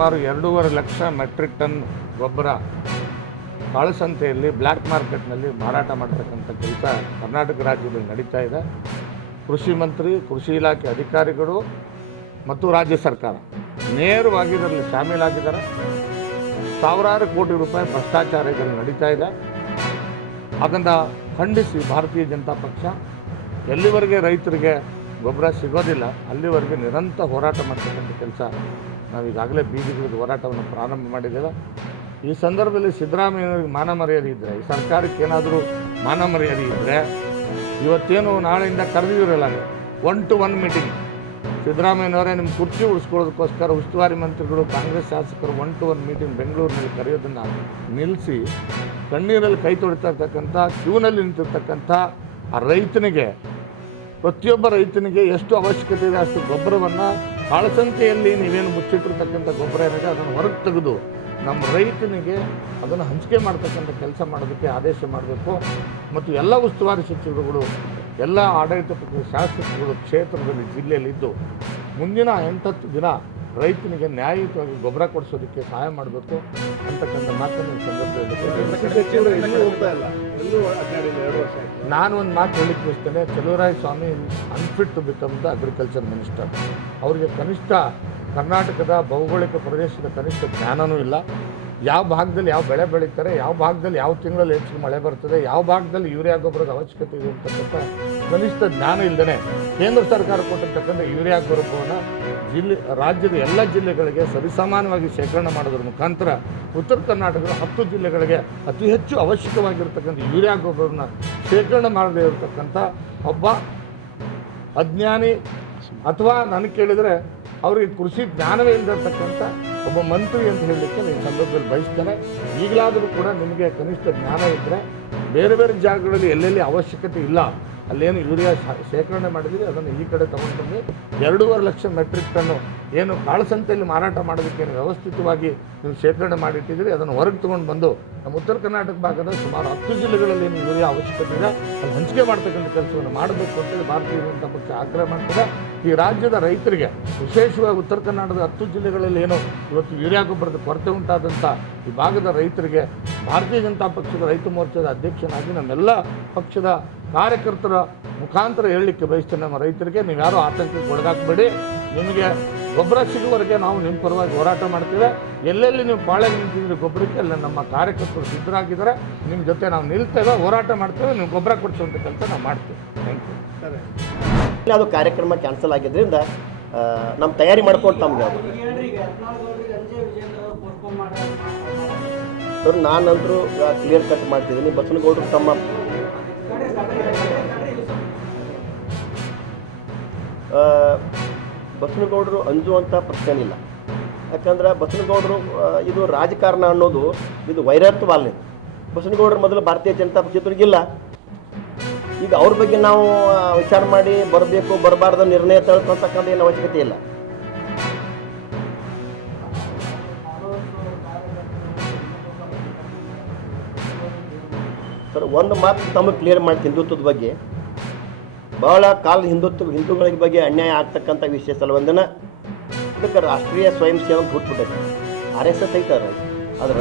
ಸುಮಾರು 2.5 lakh metric ton ಗೊಬ್ಬರ ಕಾಳಸಂತೆಯಲ್ಲಿ ಬ್ಲ್ಯಾಕ್ ಮಾರ್ಕೆಟ್ನಲ್ಲಿ ಮಾರಾಟ ಮಾಡ್ತಕ್ಕಂಥ ಕೆಲಸ ಕರ್ನಾಟಕ ರಾಜ್ಯದಲ್ಲಿ ನಡೀತಾ ಇದೆ. ಕೃಷಿ ಮಂತ್ರಿ, ಕೃಷಿ ಇಲಾಖೆ ಅಧಿಕಾರಿಗಳು ಮತ್ತು ರಾಜ್ಯ ಸರ್ಕಾರ ನೇರವಾಗಿ ಇದರಲ್ಲಿ ಶಾಮೀಲಾಗಿದ್ದಾರೆ. ಸಾವಿರಾರು ಕೋಟಿ ರೂಪಾಯಿ ಭ್ರಷ್ಟಾಚಾರ ಇದರಲ್ಲಿ ನಡೀತಾ ಇದೆ. ಅದನ್ನು ಖಂಡಿಸಿ ಭಾರತೀಯ ಜನತಾ ಪಕ್ಷ ಎಲ್ಲಿವರೆಗೆ ರೈತರಿಗೆ ಗೊಬ್ಬರ ಸಿಗೋದಿಲ್ಲ ಅಲ್ಲಿವರೆಗೆ ನಿರಂತರ ಹೋರಾಟ ಮಾಡ್ತಕ್ಕಂಥ ಕೆಲಸ ನಾವು ಈಗಾಗಲೇ ಬೀದಿಗಿಳಿದು ಹೋರಾಟವನ್ನು ಪ್ರಾರಂಭ ಮಾಡಿದ್ದೇವೆ. ಈ ಸಂದರ್ಭದಲ್ಲಿ ಸಿದ್ದರಾಮಯ್ಯವ್ರಿಗೆ ಮಾನ ಮರ್ಯಾದೆ ಇದ್ದರೆ, ಈ ಸರ್ಕಾರಕ್ಕೆ ಏನಾದರೂ ಮಾನ ಮರ್ಯಾದೆ ಇದ್ದರೆ ಇವತ್ತೇನು ನಾಳೆಯಿಂದ ಕರೆದಿರಲ್ಲ 1-to-1 ಮೀಟಿಂಗ್. ಸಿದ್ದರಾಮಯ್ಯನವರೇ ನಿಮ್ಮ ಕುರ್ಚಿ ಉಳಿಸ್ಕೊಳ್ಳೋದಕ್ಕೋಸ್ಕರ ಉಸ್ತುವಾರಿ ಮಂತ್ರಿಗಳು, ಕಾಂಗ್ರೆಸ್ ಶಾಸಕರು 1-to-1 ಮೀಟಿಂಗ್ ಬೆಂಗಳೂರಿನಲ್ಲಿ ಕರೆಯೋದನ್ನು ನಿಲ್ಲಿಸಿ ಕಣ್ಣೀರಲ್ಲಿ ಕೈ ತೊಳಿತಕ್ಕಂಥ ಕ್ಯೂನಲ್ಲಿ ನಿಂತಿರ್ತಕ್ಕಂಥ ಆ ರೈತನಿಗೆ, ಪ್ರತಿಯೊಬ್ಬ ರೈತನಿಗೆ ಎಷ್ಟು ಅವಶ್ಯಕತೆ ಇದೆ ಅಷ್ಟು ಗೊಬ್ಬರವನ್ನು ಕಾಳಸಂತೆಯಲ್ಲಿ ನೀವೇನು ಮುಚ್ಚಿಟ್ಟಿರ್ತಕ್ಕಂಥ ಗೊಬ್ಬರ ಏನಿದೆ ಅದನ್ನು ಹೊರಗೆ ತೆಗೆದು ನಮ್ಮ ರೈತನಿಗೆ ಅದನ್ನು ಹಂಚಿಕೆ ಮಾಡ್ತಕ್ಕಂಥ ಕೆಲಸ ಮಾಡೋದಕ್ಕೆ ಆದೇಶ ಮಾಡಬೇಕು. ಮತ್ತು ಎಲ್ಲ ಉಸ್ತುವಾರಿ ಸಚಿವರುಗಳು, ಎಲ್ಲ ಆಡಳಿತ ಪಕ್ಷದ ಶಾಸಕರುಗಳು ಕ್ಷೇತ್ರದಲ್ಲಿ ಜಿಲ್ಲೆಯಲ್ಲಿದ್ದು ಮುಂದಿನ 8-10 ದಿನ ರೈತನಿಗೆ ನ್ಯಾಯಯುತವಾಗಿ ಗೊಬ್ಬರ ಕೊಡಿಸೋದಕ್ಕೆ ಸಹಾಯ ಮಾಡಬೇಕು ಅಂತಕ್ಕಂಥ ಮಾತನ್ನು ಈ ಸಂದರ್ಭದಲ್ಲಿ ನಾನು ಒಂದು ಮಾತು ಹೇಳಿಕ್ಕೆ ಬಯಸ್ತೇನೆ. Chaluvarayaswamy unfit to become the agriculture minister. ಅವರಿಗೆ ಕನಿಷ್ಠ ಕರ್ನಾಟಕದ ಭೌಗೋಳಿಕ ಪ್ರದೇಶದ ಕನಿಷ್ಠ ಜ್ಞಾನವೂ ಇಲ್ಲ. ಯಾವ ಭಾಗದಲ್ಲಿ ಯಾವ ಬೆಳೆ ಬೆಳೀತಾರೆ, ಯಾವ ಭಾಗದಲ್ಲಿ ಯಾವ ತಿಂಗಳಲ್ಲಿ ಹೆಚ್ಚು ಮಳೆ ಬರ್ತದೆ, ಯಾವ ಭಾಗದಲ್ಲಿ ಯೂರಿಯಾ ಗೊಬ್ಬರದ ಅವಶ್ಯಕತೆ ಇದೆ ಅಂತಕ್ಕಂಥ ಕನಿಷ್ಠ ಜ್ಞಾನ ಇಲ್ಲದೇ ಕೇಂದ್ರ ಸರ್ಕಾರ ಕೊಟ್ಟಿರ್ತಕ್ಕಂಥ ಯೂರಿಯಾ ಗೊಬ್ಬರವನ್ನು ರಾಜ್ಯದ ಎಲ್ಲ ಜಿಲ್ಲೆಗಳಿಗೆ ಸರಿಸಮಾನವಾಗಿ ಶೇಖರಣೆ ಮಾಡೋದ್ರ ಮುಖಾಂತರ ಉತ್ತರ ಕರ್ನಾಟಕದ 10 ಜಿಲ್ಲೆಗಳಿಗೆ ಅತಿ ಹೆಚ್ಚು ಅವಶ್ಯಕವಾಗಿರ್ತಕ್ಕಂಥ ಯೂರಿಯಾ ಗೊಬ್ಬರವನ್ನು ಶೇಖರಣೆ ಮಾಡದೇ ಇರತಕ್ಕಂಥ ಒಬ್ಬ ಅಜ್ಞಾನಿ ಅಥವಾ ನನಗೆ ಕೇಳಿದರೆ ಅವರಿಗೆ ಕೃಷಿ ಜ್ಞಾನವೇ ಇಲ್ಲದಿರ್ತಕ್ಕಂಥ ಒಬ್ಬ ಮಂತ್ರಿ ಅಂತ ಹೇಳಲಿಕ್ಕೆ ನಾನು ಸಂದರ್ಭದಲ್ಲಿ ಬಯಸ್ತೇನೆ. ಈಗಲಾದರೂ ಕೂಡ ನಿಮಗೆ ಕನಿಷ್ಠ ಜ್ಞಾನ ಇದ್ದರೆ ಬೇರೆ ಬೇರೆ ಜಾಗಗಳಲ್ಲಿ ಎಲ್ಲೆಲ್ಲಿ ಅವಶ್ಯಕತೆ ಇಲ್ಲ ಅಲ್ಲೇನು ಯೂರಿಯಾ ಶೇಖರಣೆ ಮಾಡಿದ್ದೀರಿ ಅದನ್ನು ಈ ಕಡೆ ತೊಗೊಂಡು ಬಂದು 2.5 ಲಕ್ಷ ಮೆಟ್ರಿಕ್ ಟನ್ನು ಏನು ಕಾಳಸಂತೆಯಲ್ಲಿ ಮಾರಾಟ ಮಾಡೋದಕ್ಕೆ ವ್ಯವಸ್ಥಿತವಾಗಿ ನೀವು ಶೇಖರಣೆ ಮಾಡಿಟ್ಟಿದ್ದೀರಿ ಅದನ್ನು ಹೊರಗೆ ತೊಗೊಂಡು ಬಂದು ನಮ್ಮ ಉತ್ತರ ಕರ್ನಾಟಕ ಭಾಗದ ಸುಮಾರು 10 ಜಿಲ್ಲೆಗಳಲ್ಲಿ ಏನು ಯೂರಿಯಾ ಅವಶ್ಯಕತೆ ಇದೆ ಅದು ಹಂಚಿಕೆ ಮಾಡ್ತಕ್ಕಂಥ ಕೆಲಸವನ್ನು ಮಾಡಬೇಕು ಅಂತೇಳಿ ಭಾರತೀಯ ಜನತಾ ಪಕ್ಷ ಆಗ್ರಹ ಮಾಡ್ತದೆ. ಈ ರಾಜ್ಯದ ರೈತರಿಗೆ ವಿಶೇಷವಾಗಿ ಉತ್ತರ ಕರ್ನಾಟಕದ 10 ಜಿಲ್ಲೆಗಳಲ್ಲಿ ಏನು ಇವತ್ತು ಯೂರಿಯಾ ಗೊಬ್ಬರದ ಕೊರತೆ ಉಂಟಾದಂಥ ಈ ಭಾಗದ ರೈತರಿಗೆ ಭಾರತೀಯ ಜನತಾ ಪಕ್ಷದ ರೈತ ಮೋರ್ಚಾದ ಅಧ್ಯಕ್ಷನಾಗಿ ನಮ್ಮೆಲ್ಲ ಪಕ್ಷದ ಕಾರ್ಯಕರ್ತರ ಮುಖಾಂತರ ಹೇಳಲಿಕ್ಕೆ ಬಯಸ್ತೇನೆ. ನಮ್ಮ ರೈತರಿಗೆ ನೀವು ಯಾರೂ ಆತಂಕಕ್ಕೆ ಒಳಗಾಕಬೇಡಿ. ನಿಮಗೆ ಗೊಬ್ಬರ ಸಿಗುವವರೆಗೆ ನಾವು ನಿಮ್ಮ ಪರವಾಗಿ ಹೋರಾಟ ಮಾಡ್ತೇವೆ. ಎಲ್ಲೆಲ್ಲಿ ನೀವು ಪಾಳೆ ನಿಂತಿದ್ರೆ ಗೊಬ್ಬರಕ್ಕೆ ಅಲ್ಲಿ ನಮ್ಮ ಕಾರ್ಯಕರ್ತರು ಸಿದ್ಧರಾಗಿದ್ದಾರೆ. ನಿಮ್ಮ ಜೊತೆ ನಾವು ನಿಲ್ತೇವೆ, ಹೋರಾಟ ಮಾಡ್ತೇವೆ. ನೀವು ಗೊಬ್ಬರ ಕೊಡಿಸುವಂಥ ಕೆಲಸ ನಾವು ಮಾಡ್ತೇವೆ. Thank you. ಅದು ಕಾರ್ಯಕ್ರಮ ಕ್ಯಾನ್ಸಲ್ ಆಗಿದ್ದರಿಂದ ನಮ್ಮ ತಯಾರಿ ಮಾಡ್ಕೊಂಡು ತಮ್ಗೆ ಸರ್ ನಾನಂತರೂ ಕ್ಲಿಯರ್ ಕಟ್ ಮಾಡ್ತಿದ್ದೀನಿ. ಬಸನಗೌಡರು ತಮ್ಮ ಬಸನಗೌಡರು ಅಂಜುವಂಥ ಪ್ರಶ್ನೆ ಇಲ್ಲ. ಯಾಕಂದ್ರೆ ಬಸನಗೌಡರು ಇದು ರಾಜಕಾರಣ ಅನ್ನೋದು ಇದು ವೈರತ್ವವಲ್ಲ. ಬಸನಗೌಡರು ಮೊದಲು ಭಾರತೀಯ ಜನತಾ ಪಕ್ಷದವ್ರಿಗಿಲ್ಲ. ಈಗ ಅವ್ರ ಬಗ್ಗೆ ನಾವು ವಿಚಾರ ಮಾಡಿ ಬರಬೇಕು ಬರಬಾರ್ದು ನಿರ್ಣಯ ತಗೊಳ್ತಕ್ಕಂಥ ಏನು ಅವಶ್ಯಕತೆ ಇಲ್ಲ. ಸರ್ ಒಂದು ಮಾತು ತಮಗೆ ಕ್ಲಿಯರ್ ಮಾಡ್ತೀನಿ. ಹಿಂದುತ್ವದ ಬಗ್ಗೆ ಬಹಳ ಕಾಲ ಹಿಂದೂಗಳ ಬಗ್ಗೆ ಅನ್ಯಾಯ ಆಗ್ತಕ್ಕಂಥ ವಿಷಯ ಸಲುವಂದನ ಇದಕ್ಕೆ ರಾಷ್ಟ್ರೀಯ ಸ್ವಯಂ ಸೇವಕ ಹುಟ್ಟುಬಿಟ್ಟೈತೆ. RSS ಐತಾರೆ ಅದರ